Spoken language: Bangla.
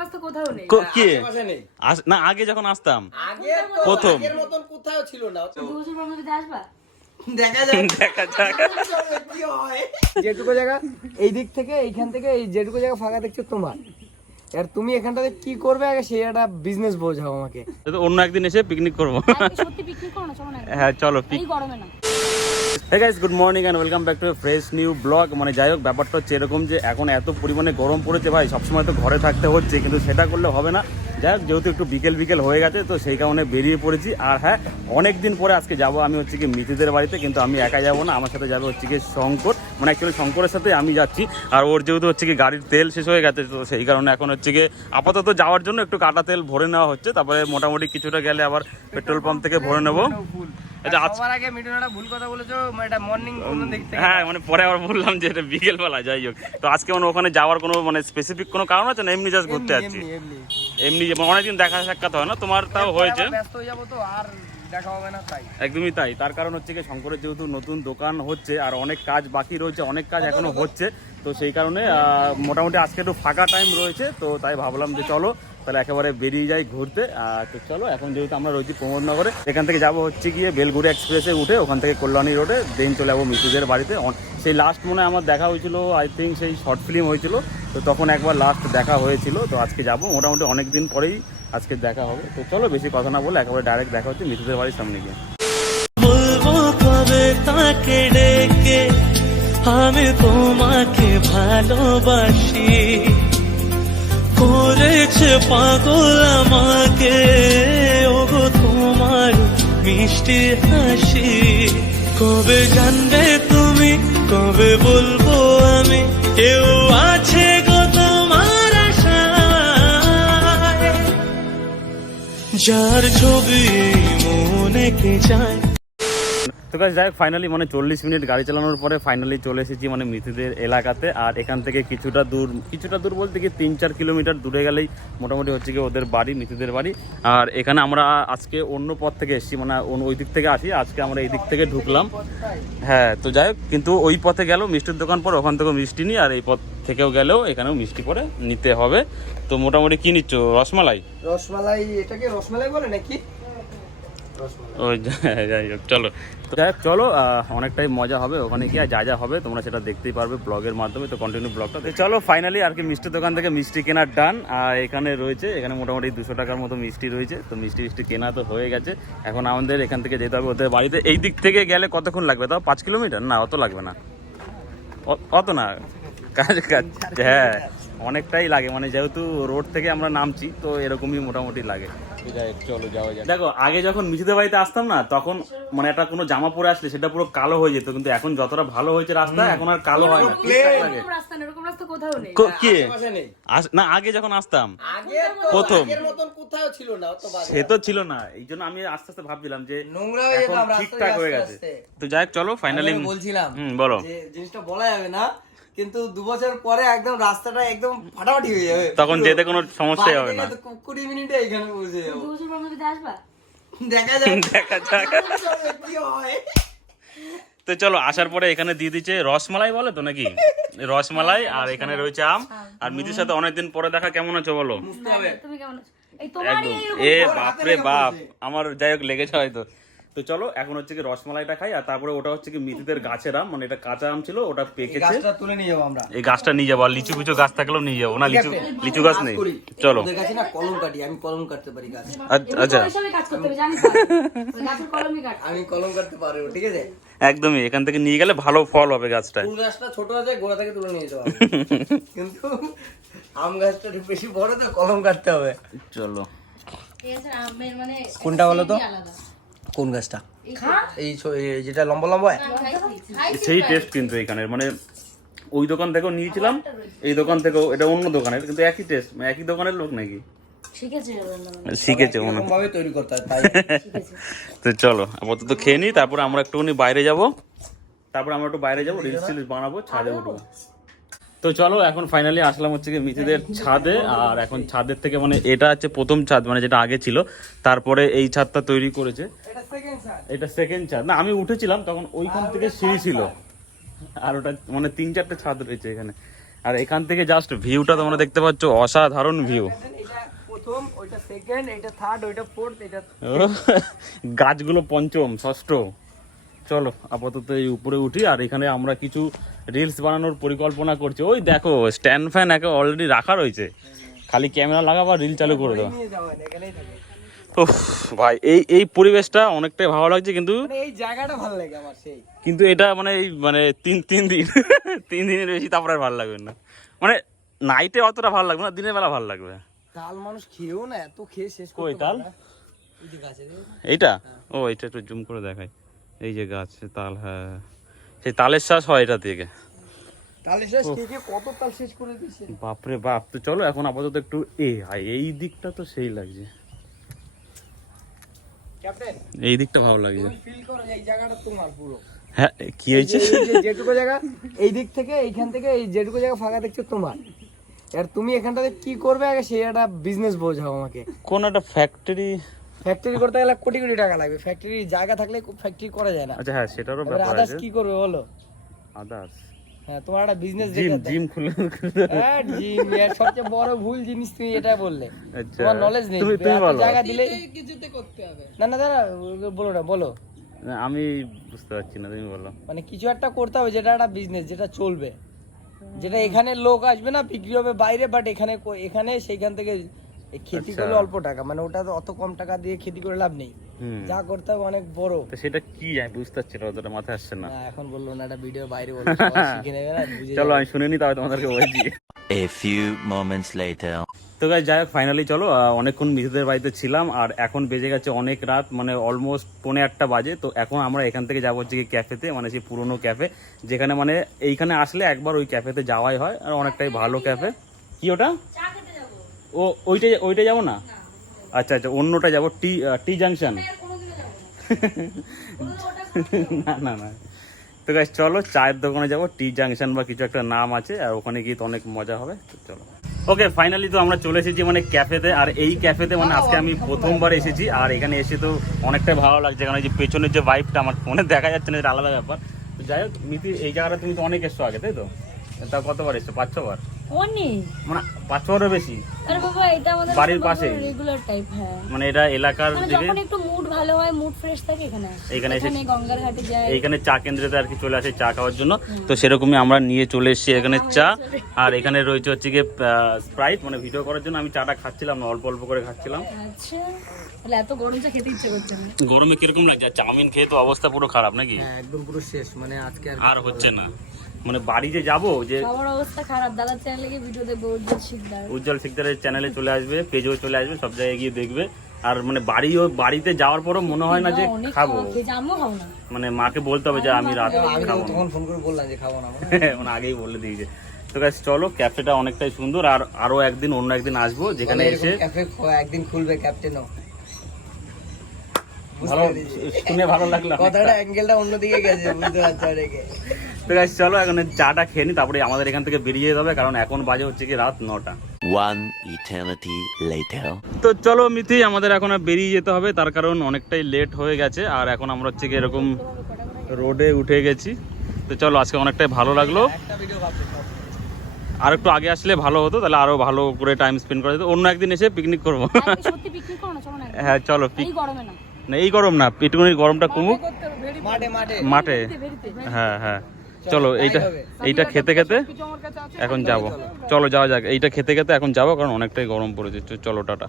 রাস্তা কোথাও নেই। কি আশেপাশে নেই। না আগে যখন আসতাম আগে তো প্রথম। আগের মতন কোথাও ছিল না। তো 2 বছর পর মধ্যে আসবা? দেখা যাক দেখা যাক কি হয়। যেটুকু জায়গা এই দিক থেকে এইখান থেকে এই যেটুকু জায়গা ফাঁকা দেখছো তোমার, আর তুমি এখানটাতে কি করবে আগে সেই একটা বিজনেস বোঝাও আমাকে। তো অন্য একদিন এসে পিকনিক করবো। আজকে সত্যি পিকনিক করো না, চলো না। হ্যাঁ চলো এই গরমে না। Hey guys, good morning and welcome back to fresh new blog. মানে যাই হোক, ব্যাপারটা হচ্ছে এরকম যে এখন এত পরিমাণে গরম পড়েছে ভাই, সবসময় তো ঘরে থাকতে হচ্ছে, কিন্তু সেটা করলে হবে না। যাই হোক, যেহেতু একটু বিকেল হয়ে গেছে তো সেই কারণে বেরিয়ে পড়েছি। আর হ্যাঁ, অনেক দিন পরে আজকে যাব আমি হচ্ছে কি মিতিদের বাড়িতে, কিন্তু আমি একা যাবো না, আমার সাথে যাবে হচ্ছে কি শঙ্কর। মানে অ্যাকচুয়ালি শঙ্করের সাথে আমি যাচ্ছি। আর ওর যেহেতু হচ্ছে কি গাড়ির তেল শেষ হয়ে গেছে, তো সেই কারণে এখন হচ্ছে কি আপাতত যাওয়ার জন্য একটু কাটা তেল ভরে নেওয়া হচ্ছে, তারপরে মোটামুটি কিছুটা গেলে আবার পেট্রোল পাম্প থেকে ভরে নেবো। সবার আগে মিঠুন ভুল কথা বলেছো, এটা মর্নিং কোন দিক থেকে? হ্যাঁ, মানে পরে আবার বললাম যে এটা বিকেলবেলা। যাই হোক, তো আজকে মানে ওখানে যাওয়ার কোনো মানে স্পেসিফিক কোনো কারণ আছে না, এমনি জাস্ট ঘুরতে যাচ্ছি। এমনি অনেকদিন দেখা সাক্ষাৎ হয় না, তোমার তাও হয়েছে। ব্যস্ত হয়ে যাবো তো আর দেখা হবে না, তাই। একদমই তাই। তার কারণ হচ্ছে কি শঙ্করের যেহেতু নতুন দোকান হচ্ছে আর অনেক কাজ বাকি রয়েছে, অনেক কাজ এখনো হচ্ছে, তো সেই কারণে মোটামুটি আজকে একটু ফাঁকা টাইম রয়েছে, তো তাই ভাবলাম যে চলো তাহলে একেবারে বেরিয়ে যাই ঘুরতে। তো চলো, এখন যেহেতু আমরা রয়েছি প্রমোদনগরে, এখান থেকে যাবো হচ্ছে গিয়ে বেলগুড়ি এক্সপ্রেসে উঠে, ওখান থেকে কল্যাণী রোডে দেন চলে যাবো মিতুদের বাড়িতে। সেই লাস্ট মনে হয় আমার দেখা হয়েছিল, আই থিঙ্ক সেই শর্ট ফিল্ম হয়েছিল, তো তখন একবার লাস্ট দেখা হয়েছিল। তো আজকে যাবো, মোটামুটি অনেক দিন পরেই আজকে দেখা হবে। তো চলো বেশি কথা না বলে একেবারে ডাইরেক্ট দেখা হচ্ছে মিতুদের বাড়ির সামনে গিয়ে। বলবো কবে তাকে ডেকে আমি তোমাকে ভালোবাসি, করেছে পাগল আমাকে ওগো তোমার মিষ্টি হাসি। কবে জানবে তুমি, কবে বলবো আমি, কেউ আছে গো তোমার আশায়, যার ছবি মনে কে যায়। তো গাইস, যাই হোক, ফাইনালি মানে 40 মিনিট গাড়ি চালানোর পরে ফাইনালি চলে এসেছি মানে মিতুদের এলাকাতে। আর এখান থেকে কিছুটা দূর বলতে কি 3-4 কিলোমিটার দূরে গেলেই মোটামুটি হচ্ছে কি ওদের বাড়ি, মিতুদের বাড়ি। আর এখানে আমরা আজকে অন্য পথ থেকে এসেছি, মানে ওই দিক থেকে আসি, আজকে আমরা এই দিক থেকে ঢুকলাম। হ্যাঁ, তো যাই হোক, কিন্তু ওই পথে গেলেও মিষ্টির দোকান পর ওখান থেকেও মিষ্টি নিই, আর এই পথ থেকেও গেলেও এখানেও মিষ্টি পরে নিতে হবে। তো মোটামুটি কি নিচ্ছ? রসমালাই? এটাকে রসমালাই বলে নাকি? ওই যাই হোক, চলো চলো, অনেকটাই মজা হবে ওখানে গিয়ে। যা যা হবে তোমরা সেটা দেখতেই পারবে ব্লগের মাধ্যমে, তো কন্টিনিউ ব্লগটা। তো চলো ফাইনালি আর কি মিষ্টির দোকান থেকে মিষ্টি কেনার ডান। আর এখানে রয়েছে, এখানে মোটামুটি 200 টাকার মতো মিষ্টি রয়েছে। তো মিষ্টি কেনা তো হয়ে গেছে, এখন আমাদের এখান থেকে যেতে হবে ওদের বাড়িতে। এই দিক থেকে গেলে কতক্ষণ লাগবে? তাও 5 কিলোমিটার? না, অত লাগবে না, অত না, কাজ হ্যাঁ অনেকটাই লাগে, মানে যেহেতু রোড থেকে আমরা নামছি তো এরকমই মোটামুটি লাগে। চলো যাওয়া যায়। দেখো, আগে যখন মিছিদের বাড়িতে আসতাম না, তখন মানে একটা কোনো জামা পরে আসলে সেটা পুরো কালো হয়ে যেত, কিন্তু এখন যতটা ভালো হয়েছে রাস্তা, এখন আর কালো হয় না। এরকম রাস্তা নেই, এরকম রাস্তা কোথাও নেই। কি আশেপাশে নেই। না, আগে যখন আসতাম আগে তো প্রথম। আগের মতন কোথাও ছিল না, অত বাজে। সে তো ছিল না, এই জন্য আমি আস্তে আস্তে ভাবছিলাম যে নোংরা হয়ে এখন যেতাম, রাস্তায় ঠিকঠাক হয়ে গেছে। আস্তে আস্তে। তো যাই হোক, চলো ফাইনালি আমি বলছিলাম বলো। যে জিনিসটা বলা যাবে না, কিন্তু 2 বছর পরে একদম রাস্তাটা একদম ফাটাফাটি হয়ে যাবে, তখন যেতে কোনো সমস্যাই হবে না। 20 মিনিটে এখানে পৌঁছে যাবো। 2 বছর পর মধ্যে আসবা? দেখা যাক দেখা যাক কি হয়। তো চলো, আসার পরে এখানে দিয়ে দিচ্ছে রসমালাই, বলে তো নাকি রসমালাই, আর এখানে রয়েছে আম। আর মিতির সাথে অনেকদিন পরে দেখা, কেমন আছো বলো? তুমি কেমন আছো? এই তোমারই একদম, এরকম এ বাপরে বাপ, আমার যাই হোক লেগেছে হয়তো। তো চলো এখন হচ্ছে কি রসমালাইটা খাই, আর তারপরে ওটা হচ্ছে কি মিতিদের গাছের আম, মানে এটা কাঁচা আম ছিল, ওটা পেকেছে। গাছটা তুলে নিয়ে যাবো আমরা, এই গাছটা নিয়ে যাবো, আর লিচু পিচু গাছ থাকলেও নিয়ে যাবো। না, লিচু গাছ নেই। চলো, ওদের কাছে না কলম কাটি, আমি কলম কাটতে পারি গাছ, আচ্ছা, হিসাবে কাজ করতে হবে, জানিস তো? ওই গাছের কলমই কাট। আমি কলম কাটতে পারবো, ঠিক আছে? একদমই, এখান থেকে নিয়ে গেলে ভালো ফল হবে গাছটায়। ফুল গাছটা ছোট আছে, গোড়া থেকে তুলে নিয়ে যাবো, কিন্তু আম গাছটা একটু বেশি বড়, তো কলম কাটতে হবে। চলো, ঠিক আছে, আমের মানে কোনটা বলো তো? আলাদা। কোন গাছটা? হ্যাঁ? এই যেটা লম্বা লম্বা? সেই টেস্ট কিন্তু এখানের, মানে ওই দোকান থেকেও নিয়েছিলাম, এই দোকান থেকেও, এটা অন্য দোকানের, কিন্তু একই টেস্ট, একই দোকানের লোক নাকি শিখেছে মনে হয়। ভাবে তৈরি করতে হয়, তাই। তো চলো আপাতত খেয়ে নিই, তারপরে আমরা একটুখানি বাইরে যাব, রিলস বানাবো, ছাদে উঠবো। তো চলো, এখন ফাইনালি আসলাম হচ্ছে কি মিতিদের ছাদে। আর এখন ছাদের থেকে মানে এটা হচ্ছে প্রথম ছাদ, মানে যেটা আগে ছিল, তারপরে এই ছাদটা তৈরি করেছে। এটা সেকেন্ড ছাদ না, আমি উঠেছিলাম তখন ওইখান থেকে সিঁড়ি ছিল, আর ওটা মানে 3-4টে ছাদ রয়েছে এখানে। আর এখান থেকে জাস্ট ভিউটা তোমরা দেখতে পাচ্ছ, অসাধারণ ভিউ। ওইটা সেকেন্ড, এটা থার্ড, ওইটা ফোর্থ, এটা গাছগুলো পঞ্চম ষষ্ঠ। চলো আপাতত এই উপরে উঠি, আর এখানে আমরা কিছু রিলস বানানোর পরিকল্পনা করছি। ওই দেখো স্ট্যান্ড ফ্যান একে অলরেডি রাখা রয়েছে, খালি ক্যামেরা লাগাবো রিল চালু করে দাও। নিয়ে যাওয়া না, এখানেই থাকে। উফ ভাই এই পরিবেশটা অনেকটাই ভালো লাগছে, কিন্তু মানে এই জায়গাটা ভালো লাগে আমার সেই। কিন্তু এটা মানে এই মানে তিন দিন 3 দিনের বেশি তারপরে আর ভালো লাগবে না। মানে নাইটে অতটা ভালো লাগবে না, দিনের বেলা ভালো লাগবে। তাল মানুষ খেয়েও না, এত খেয়ে শেষ কই করতে তাল? পারে না। এই যে গাছে রে। এইটা ও এটা একটু জুম করে দেখাই। এই যে গাছ তাল, হ্যাঁ সেই তালের শ্বাস হয় এটা থেকে। তালের শেষ কে কত তাল শেষ করে দিয়েছে। বাপরে বাপ। তো চলো এখন আপাতত একটু এই দিকটা তো সেই লাগছে, ক্যাপ্টেন এই দিকটা ভালো লাগছে। তুমি ফিল করো এই জায়গাটা তোমার পুরো। হ্যাঁ কি হয়েছে? এই যে যেটুকু জায়গা এই দিক থেকে এইখান থেকে এই যেটুকু জায়গা ফাঁকা দেখছো তোমার, আর তুমি এখানটাতে কি করবে আগে সেই একটা বিজনেস বোঝাও আমাকে। কোন একটা ফ্যাক্টরি করতে গেলে কোটি কোটি টাকা লাগবে, ফ্যাক্টরি জায়গা থাকলে ফ্যাক্টরি করা যায় না। আচ্ছা হ্যাঁ সেটারও এবার ব্যাপার আদার্স আছে। কি করবে বলো? আদার্স হ্যাঁ তোমার একটা বিজনেস জিম খুলে হ্যাঁ জিম, এর সবচেয়ে বড় ভুল জিনিস তুমি এটা বললে। আচ্ছা তোমার নলেজ নেই, তুমি এত বলো। জায়গা দিলে কিছুতে করতে হবে। না না দাদা বলো না, বলো। না, আমি বুঝতে পারছি না, তুমি বলো। মানে কিছু একটা করতে হবে যেটা একটা বিজনেস, যেটা চলবে, যেটা এখানে লোক আসবে না, বিক্রি হবে বাইরে, বাট এখানে সেইখান থেকে এই খেতি করলে অল্প টাকা, মানে ওটা তো অত কম টাকা দিয়ে খেতি করে লাভ নেই, যা করতে হবে অনেক বড়। তো সেটা কি আমি বুঝতে পারছি না, অতটা মাথায় আসছে না। না, এখন বললো না, একটা ভিডিও বাইরে বললো, সবাই শিখে নেবে না, বুঝে চলো যাবে। আমি শুনে নি তবে তোমাদেরকে বলছি। A few moments later. তো গাইস যাই হোক ফাইনালি চলো অনেকক্ষণ মিসেদের বাড়িতে ছিলাম, আর এখন বেজে গেছে অনেক রাত, মানে অলমোস্ট 8:45 বাজে। তো এখন আমরা এখান থেকে যাবো হচ্ছে কি ক্যাফেতে, মানে সেই পুরোনো ক্যাফে, যেখানে মানে এইখানে আসলে একবার ওই ক্যাফেতে যাওয়াই হয়, আর অনেকটাই ভালো ক্যাফে। কি ওটা? চা খেতে যাবো। ও ওইটাই যাবো না? আচ্ছা আচ্ছা অন্যটা যাবো, টি জাংশন। আর কোনোদিনও যাবো না। ওটা না না না। তো গাইস চলো চায়ের দোকানে যাবো, টি জাংশন বা কিছু একটা নাম আছে, আর ওখানে গিয়ে তো অনেক মজা হবে। তো চলো ওকে ফাইনালি তো আমরা চলে এসেছি মানে ক্যাফেতে, আর এই ক্যাফেতে মানে আজকে আমি প্রথমবার এসেছি, আর এখানে এসে তো অনেকটাই ভালো লাগছে, কারণ এই যে পেছনের যে ভাইবটা আমার ফোনে দেখা যাচ্ছে না, এটা আলাদা ব্যাপার। তো যাই হোক মিতি, এই জায়গাটা তুমি তো অনেক এসছো আগে, তাই তো? তা কতবার এসছো? 5-6 বার? অনেক। মানে 5-6 বারের বেশি? আরে বাবা এটা আমাদের বাড়ির পাশেই? Regular type. হ্যাঁ মানে এটা এলাকার মানে দিকে যখন একটু মুড ভালো হয়, মুড ফ্রেশ থাকে এখানে এসে গঙ্গার ঘাটে যায়। এইখানে চা কেন্দ্রেতে আর কি চলে আসে চা খাওয়ার জন্য। তো সেরকমই আমরা নিয়ে চলে এসেছি এখানে চা, আর এখানে রয়েছে হচ্ছে গিয়ে স্প্রাইট, মানে ভিডিও করার জন্য আমি চাটা খাচ্ছিলাম না, অল্প অল্প করে খাচ্ছিলাম। আচ্ছা তাহলে এত গরম চা খেতে ইচ্ছে করছে না? গরমে কিরকম লাগছে? চাউমিন খেয়ে তো অবস্থা পুরো খারাপ নাকি? হ্যাঁ একদম পুরো শেষ, মানে আজকে আর হচ্ছে না, মানে বাড়ি যে যাবো যে সবার অবস্থা খারাপ। দাদার চ্যানেলে গিয়ে ভিডিও দেখবো, উজ্জ্বল শিকদার। উজ্জ্বল শিকদারের চ্যানেলে চলে আসবে, পেজেও চলে আসবে, সব জায়গায় গিয়ে দেখবে। আর মানে বাড়িতে যাওয়ার পরও মনে হয় না যে অনেক খাবো, খেয়েছি, আমিও খাবো না। মানে মাকে বলতে হবে যে আমি রাত আমি তো খাবো না। তখন ফোন করে বললাম যে খাবো না, মানে আগেই বলে দিয়েছে। তো গাইস চলো ক্যাফেটা অনেকটাই সুন্দর, আর আরো একদিন অন্য একদিন আসবো যেখানে এসে ক্যাফে একদিন খুলবে ক্যাপ্টেনও। ভালো শুনে ভালো লাগলো। কথাটা অ্যাঙ্গেলটা অন্যদিকে গেছে, বুঝতে পারছো অনেকে। তো গাইস চলো এখন চাটা খেয়ে নি, তারপরে আমাদের এখান থেকে বেরিয়ে যেতে হবে, কারণ এখন বাজে হচ্ছে কি রাত 9টা। One eternity later. তো চলো মিতি আমাদের এখন আর বেরিয়ে যেতে হবে, তার কারণ অনেকটাই লেট হয়ে গেছে, আর এখন আমরা হচ্ছে কি এরকম রোডে উঠে গেছি। তো চলো আজকে অনেকটাই ভালো লাগলো, একটা ভিডিও ভাবছি আর একটু আগে আসলে ভালো হতো, তাহলে আরো ভালো করে টাইম স্পেন্ড করা যেত। অন্য একদিন এসে পিকনিক করবো। আজকে সত্যি পিকনিক করো না, চলো না একদিন। হ্যাঁ চলো এই গরমে না, না এই গরম না, একটুখানি গরমটা কমুক মাঠে মাঠে মাঠে। হ্যাঁ হ্যাঁ চলো এইটা খেতে খেতে এখন যাব। চলো যাওয়া যাক, এইটা খেতে খেতে এখন যাবো, কারণ অনেকটাই গরম পড়েছে। চলো টাটা।